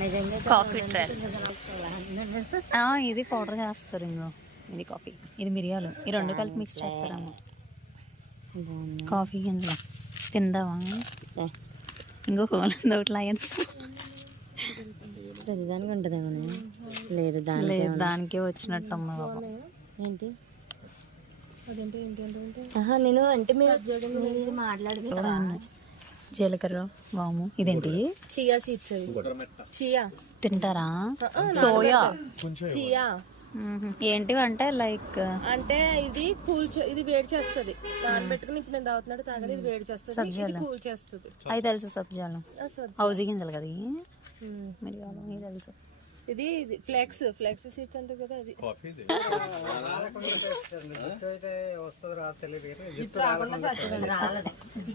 నిజంగా coffee try ఆ, ఇది పౌడర్ చేస్తారు ఇంకో ఇది కాఫీ ఇది మిరియాలు. ఈ రెండు కలిపి మిక్స్ చేస్తారమ్మ కాఫీ గింజలు తిందావా ఇంకో హోల్ ఒకటి లాగేది ప్రతిదానికి ఉంటుందేమో లేదు దాని లేదు దానికే వచ్చినట్టు అమ్మ బాబా. ఏంటి? నేను అంటే మీరు మీరు మాట్లాడుతున్నా కూడా ఉన్నాయి. జీలకర్ర. వాము. ఇదేంటి? Chia seeds chia. తింటారా? సోయా. చియా. ఏంటివి అంటే లైక్ అంటే ఇది కూల్ ఇది వేడి చేస్తుంది. దాన్ని పెట్టుకుని ఇప్పుడు నేను తాగుతున్నాడు తాగాలి ఇది వేడి చేస్తుంది. ఇది కూల్ చేస్తుంది. అవి తెలుసు సబ్జాలు. హౌజీ గింజలు కదా? మిరియాలు ఇవి తెలుసు. ఇది ఇది ఫ్లెక్స్ ఫ్లెక్స్ సీడ్స్ అంటారు కదా అది.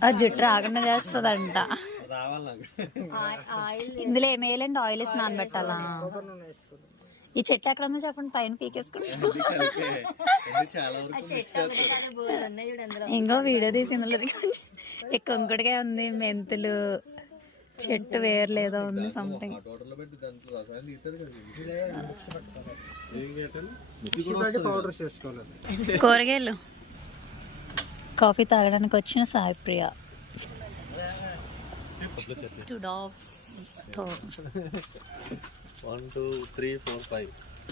ఆ జుట్టు రాకుండా చేస్తుందంట. ఇందులో ఏమేయాలండి ఆయిల్ వేసి నానబెట్టాలా? ఈ చెట్టు ఎక్కడ ఉందో చెప్పండి పైన పీకేసుకుంటా. ఇంకో వీడియో తీసి ఇందులో ఈ కొంకుడిగా ఉంది మెంతులు చెట్టు వేర్లేదో ఉంది సంథింగ్ కూరగాయలు? కాఫీ తాగడానికి వచ్చిన ఫైవ్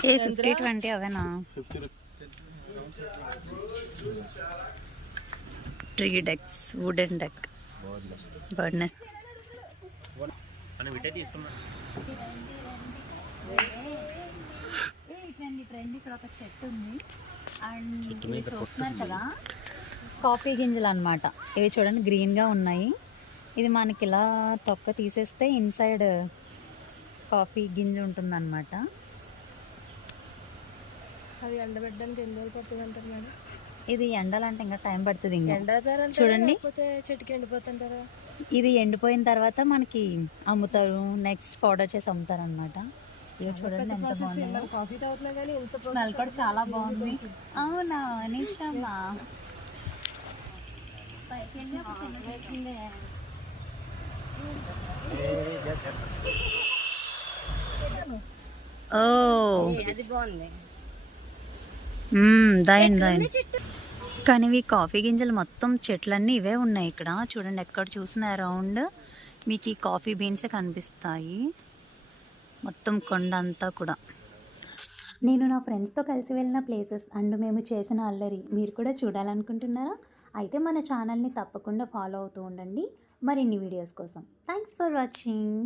ఏ ఫిఫ్టీ ట్వంటీ అవేనా? Tree decks wooden deck bird nest అని విటే తీసుకున్నా. ట్రెండ్ ట్రెండ్ ఇక్కడ ఒక చెట్టు ఉంది. అండ్ మీరు చూస్తున్నారు కదా కాఫీ గింజలు అన్నమాట ఇవి చూడండి గ్రీన్గా ఉన్నాయి. ఇది మనకి ఇలా తొక్క తీసేస్తే ఇన్సైడ్ కాఫీ గింజ ఉంటుందన్నమాట. అవి ఎండబెట్టడానికి ఎన్ని రోజులు పడుతుంది అంటారు మేడం? ఇది ఎండాలంటే ఇంకా టైం పడుతుంది ఇంకా. చూడండి. చెట్టుకి ఎండిపోతుంటారా? ఇది ఎండిపోయిన తర్వాత మనకి అమ్ముతారు నెక్స్ట్ పౌడర్ చేసి అమ్ముతారు అనమాట ఇవి చూడండి ఎంత ఎంత స్మెల్ కూడా చాలా బాగుంది. అవునా నిజమా? ఓ. అది బాగుంది దాయండి దాయండి కానీ ఇవి కాఫీ గింజలు మొత్తం చెట్లన్నీ ఇవే ఉన్నాయి ఇక్కడ. చూడండి ఎక్కడ చూసిన అరౌండ్ మీకు ఈ కాఫీ బీన్సే కనిపిస్తాయి. మొత్తం కొండ అంతా కూడా. నేను నా ఫ్రెండ్స్తో కలిసి వెళ్ళిన ప్లేసెస్ అండ్ మేము చేసిన అల్లరి మీరు కూడా చూడాలనుకుంటున్నారా? అయితే మన ఛానల్ని తప్పకుండా ఫాలో అవుతూ ఉండండి. మరిన్ని వీడియోస్ కోసం. Thanks for watching.